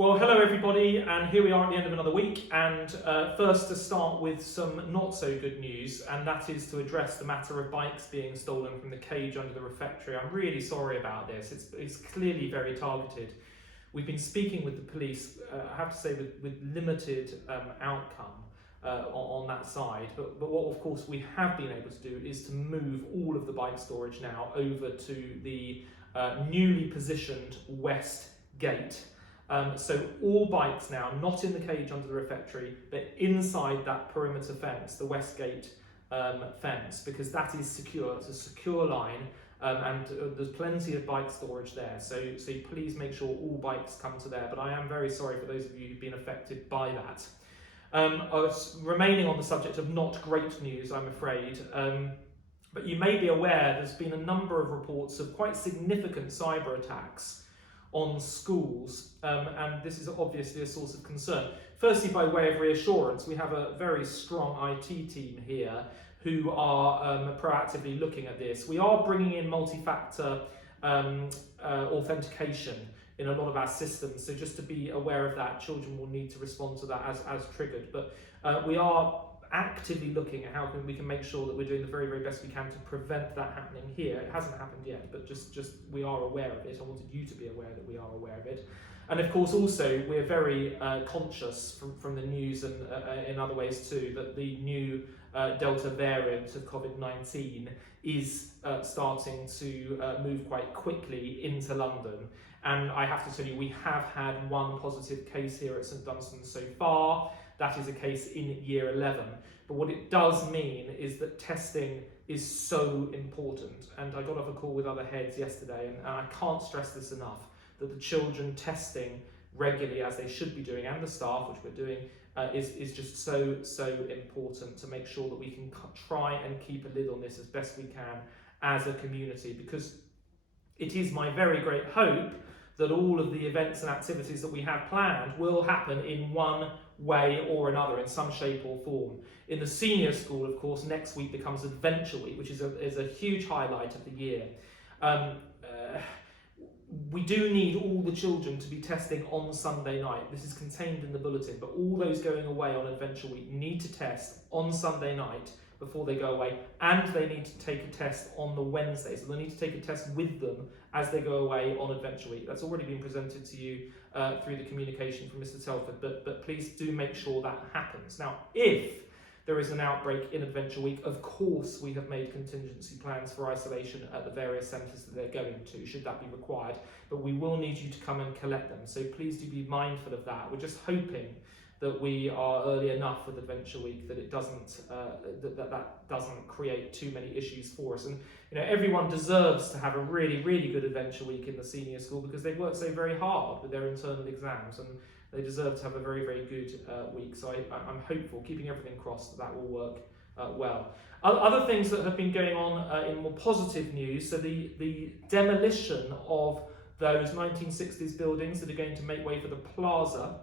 Well, hello everybody, and here we are at the end of another week, and first to start with some not so good news, and that is to address the matter of bikes being stolen from the cage under the refectory. I'm really sorry about this. It's clearly very targeted. We've been speaking with the police, I have to say with limited outcome on that side, but what of course we have been able to do is to move all of the bike storage now over to the newly positioned west gate. So all bikes now, not in the cage under the refectory, but inside that perimeter fence, the west gate fence, because that is secure. It's a secure line, and there's plenty of bike storage there. So please make sure all bikes come to there. But I am very sorry for those of you who've been affected by that. I was remaining on the subject of not great news, I'm afraid. But you may be aware there's been a number of reports of quite significant cyber attacks on schools, and this is obviously a source of concern. Firstly, by way of reassurance, we have a very strong IT team here who are proactively looking at this. We are bringing in multi-factor authentication in a lot of our systems, so just to be aware of that, children will need to respond to that as triggered. But we are actively looking at how we can make sure that we're doing the very, very best we can to prevent that happening here. It hasn't happened yet, but just we are aware of it. I wanted you to be aware that we are aware of it. And of course, also, we're very conscious from the news and in other ways too, that the new Delta variant of COVID-19 is starting to move quite quickly into London. And I have to tell you, we have had one positive case here at St Dunstan's so far. That is a case in year 11. But what it does mean is that testing is so important. And I got off a call with other heads yesterday, and I can't stress this enough, that the children testing regularly as they should be doing, and the staff, which we're doing, is just so important to make sure that we can try and keep a lid on this as best we can as a community, because it is my very great hope that all of the events and activities that we have planned will happen in one way or another, in some shape or form. In the senior school, of course, next week becomes Adventure Week, which is a huge highlight of the year. We do need all the children to be testing on Sunday night. This is contained in the bulletin, but all those going away on Adventure Week need to test on Sunday night before they go away, and they need to take a test on the Wednesday. So they need to take a test with them as they go away on Adventure Week. That's already been presented to you through the communication from Mr. Telford, but please do make sure that happens. Now, if there is an outbreak in Adventure Week, of course we have made contingency plans for isolation at the various centres that they're going to, should that be required, but we will need you to come and collect them. So please do be mindful of that. We're just hoping that we are early enough with Adventure Week that it doesn't that doesn't create too many issues for us. And everyone deserves to have a really, really good Adventure Week in the senior school, because they've worked so very hard with their internal exams, and they deserve to have a very, very good week. So I'm hopeful, keeping everything crossed, that will work well. Other things that have been going on in more positive news, so the demolition of those 1960s buildings that are going to make way for the plaza,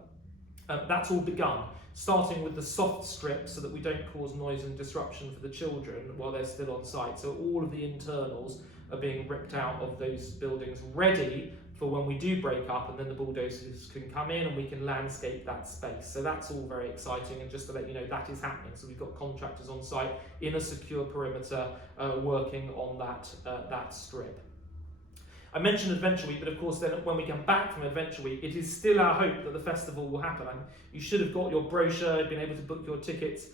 that's all begun, starting with the soft strip so that we don't cause noise and disruption for the children while they're still on site. So all of the internals are being ripped out of those buildings, ready for when we do break up, and then the bulldozers can come in and we can landscape that space. So that's all very exciting, and just to let you know, that is happening. So we've got contractors on site in a secure perimeter working on that strip. I mentioned Adventure Week, but of course then when we come back from Adventure Week, it is still our hope that the festival will happen. And you should have got your brochure, been able to book your tickets.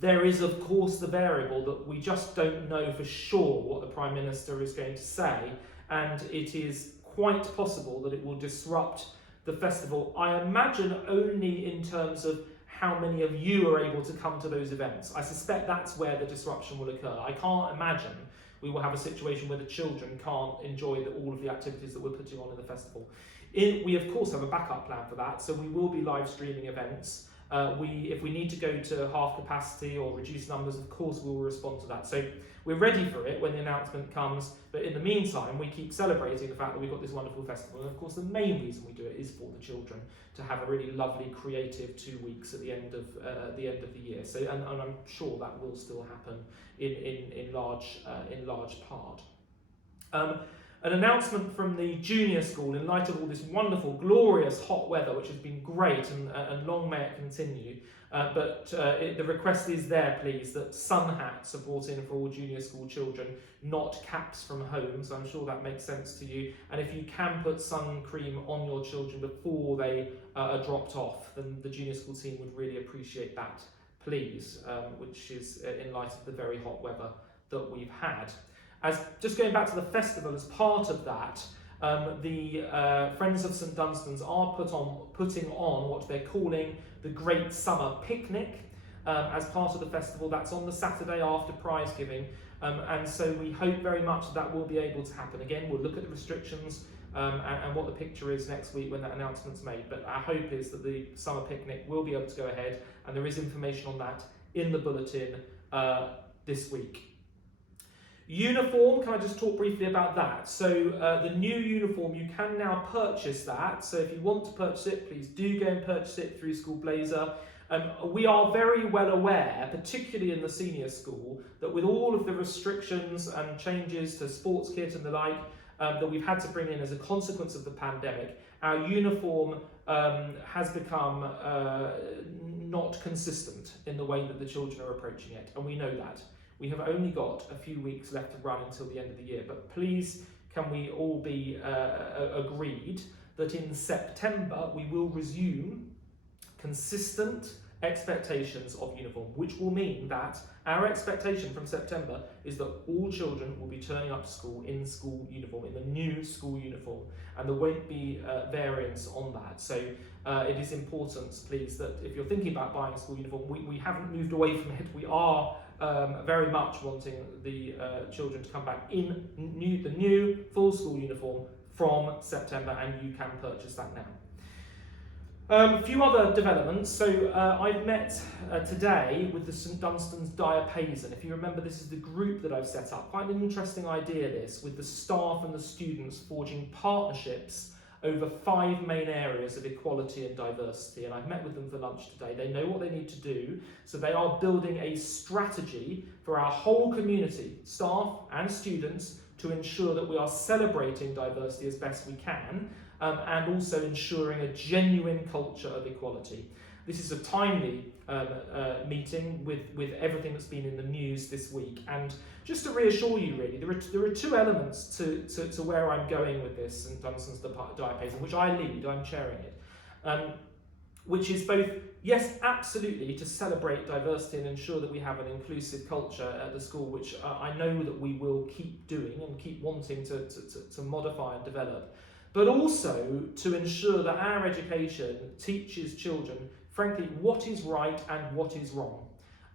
There is of course the variable that we just don't know for sure what the Prime Minister is going to say, and it is quite possible that it will disrupt the festival. I imagine only in terms of how many of you are able to come to those events. I suspect that's where the disruption will occur. I can't imagine we will have a situation where the children can't enjoy all of the activities that we're putting on in the festival. We of course have a backup plan for that, so we will be live streaming events. If we need to go to half capacity or reduce numbers, of course we will respond to that. So we're ready for it when the announcement comes, but in the meantime we keep celebrating the fact that we've got this wonderful festival. And of course the main reason we do it is for the children, to have a really lovely creative 2 weeks at the end of the year. So and I'm sure that will still happen in large part. An announcement from the junior school in light of all this wonderful, glorious hot weather, which has been great, and long may it continue. The request is there, please, that sun hats are brought in for all junior school children, not caps from home, so I'm sure that makes sense to you. And if you can put sun cream on your children before they are dropped off, then the junior school team would really appreciate that, please, which is in light of the very hot weather that we've had. Just going back to the festival, as part of that, the Friends of St Dunstan's are putting on what they're calling the Great Summer Picnic as part of the festival. That's on the Saturday after prize giving, and so we hope very much that will be able to happen. Again, we'll look at the restrictions and what the picture is next week when that announcement's made, but our hope is that the summer picnic will be able to go ahead, and there is information on that in the bulletin this week. Uniform, can I just talk briefly about that? So the new uniform, you can now purchase that. So if you want to purchase it, please do go and purchase it through School Blazer. We are very well aware, particularly in the senior school, that with all of the restrictions and changes to sports kit and the like that we've had to bring in as a consequence of the pandemic, our uniform has become not consistent in the way that the children are approaching it, and we know that. We have only got a few weeks left to run until the end of the year, but please can we all be agreed that in September we will resume consistent expectations of uniform, which will mean that our expectation from September is that all children will be turning up to school in school uniform, in the new school uniform, and there won't be variance on that. So it is important, please, that if you're thinking about buying a school uniform, we haven't moved away from it. We are very much wanting the children to come back in the new full school uniform from September, and you can purchase that now. A few other developments. So I've met today with the St Dunstan's Diapason. If you remember, this is the group that I've set up. Quite an interesting idea, this, with the staff and the students forging partnerships over 5 main areas of equality and diversity, and I've met with them for lunch today. They know what they need to do, so they are building a strategy for our whole community, staff and students, to ensure that we are celebrating diversity as best we can, and also ensuring a genuine culture of equality. This is a timely meeting with everything that's been in the news this week, and just to reassure you, really, there are 2 elements to where I'm going with this St Dunstan's Diapason, which I lead. I'm chairing it, which is both, yes, absolutely, to celebrate diversity and ensure that we have an inclusive culture at the school, which I know that we will keep doing and keep wanting to modify and develop, but also to ensure that our education teaches children, frankly, what is right and what is wrong.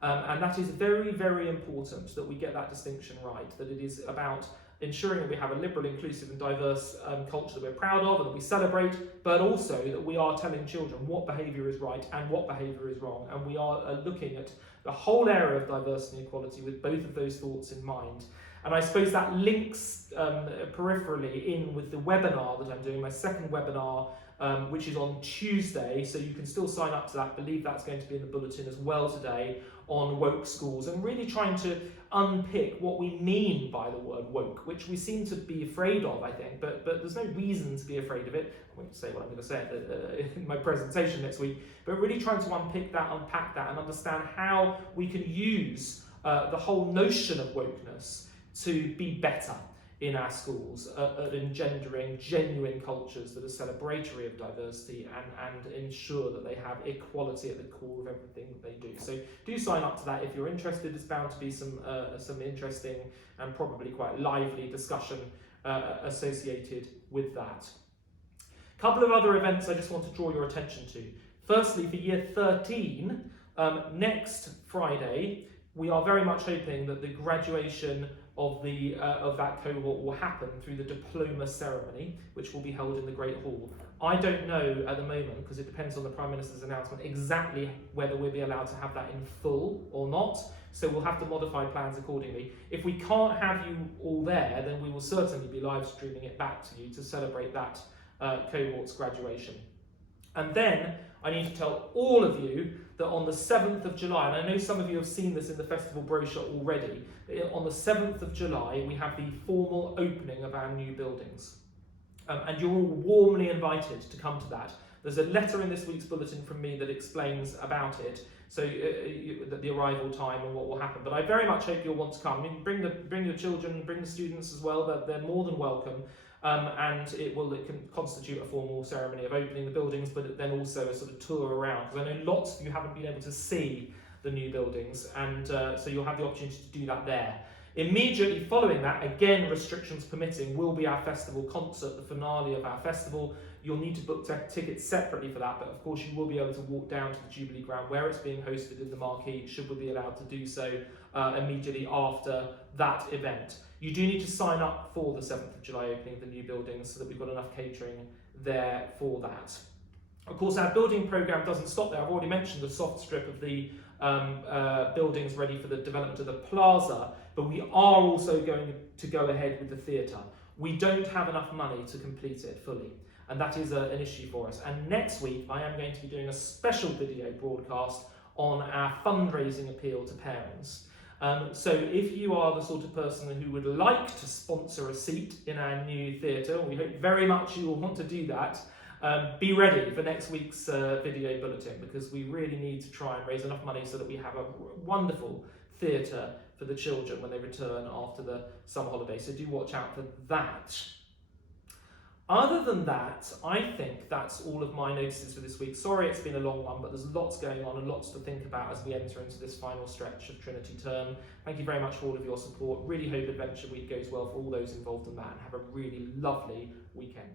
And that is very, very important that we get that distinction right, that it is about ensuring that we have a liberal, inclusive and diverse culture that we're proud of and that we celebrate, but also that we are telling children what behaviour is right and what behaviour is wrong. And we are looking at the whole area of diversity and equality with both of those thoughts in mind. And I suppose that links peripherally in with the webinar that I'm doing, my second webinar, which is on Tuesday, so you can still sign up to that. I believe that's going to be in the bulletin as well today, on woke schools, and really trying to unpick what we mean by the word woke, which we seem to be afraid of, I think, but there's no reason to be afraid of it. I won't say what I'm going to say in my presentation next week, but really trying to unpack that and understand how we can use the whole notion of wokeness to be better in our schools at engendering genuine cultures that are celebratory of diversity and ensure that they have equality at the core of everything that they do. So do sign up to that if you're interested. There's bound to be some interesting and probably quite lively discussion associated with that. A couple of other events I just want to draw your attention to. Firstly, for year 13, next Friday, we are very much hoping that the graduation of that cohort will happen through the diploma ceremony, which will be held in the Great Hall. I don't know at the moment, because it depends on the Prime Minister's announcement, exactly whether we'll be allowed to have that in full or not, so we'll have to modify plans accordingly. If we can't have you all there, then we will certainly be live streaming it back to you to celebrate that cohort's graduation. And then I need to tell all of you that on the 7th of July, and I know some of you have seen this in the festival brochure already, on the 7th of July we have the formal opening of our new buildings. And you're all warmly invited to come to that. There's a letter in this week's bulletin from me that explains about it, so the arrival time and what will happen. But I very much hope you'll want to come. I mean, bring your children, bring the students as well. They're more than welcome. And it can constitute a formal ceremony of opening the buildings, but then also a sort of tour around, because I know lots of you haven't been able to see the new buildings, and so you'll have the opportunity to do that there. Immediately following that, again restrictions permitting, will be our festival concert, the finale of our festival. You'll need to book tickets separately for that, but of course you will be able to walk down to the Jubilee Ground where it's being hosted in the marquee, should we be allowed to do so immediately after that event. You do need to sign up for the 7th of July opening of the new buildings so that we've got enough catering there for that. Of course, our building programme doesn't stop there. I've already mentioned the soft strip of the buildings ready for the development of the plaza, but we are also going to go ahead with the theatre. We don't have enough money to complete it fully, and that is an issue for us. And next week I am going to be doing a special video broadcast on our fundraising appeal to parents. So if you are the sort of person who would like to sponsor a seat in our new theatre, we hope very much you will want to do that, be ready for next week's video bulletin, because we really need to try and raise enough money so that we have a wonderful theatre for the children when they return after the summer holiday. So do watch out for that. Other than that, I think that's all of my notices for this week. Sorry it's been a long one, but there's lots going on and lots to think about as we enter into this final stretch of Trinity term. Thank you very much for all of your support. Really hope Adventure Week goes well for all those involved in that, and have a really lovely weekend.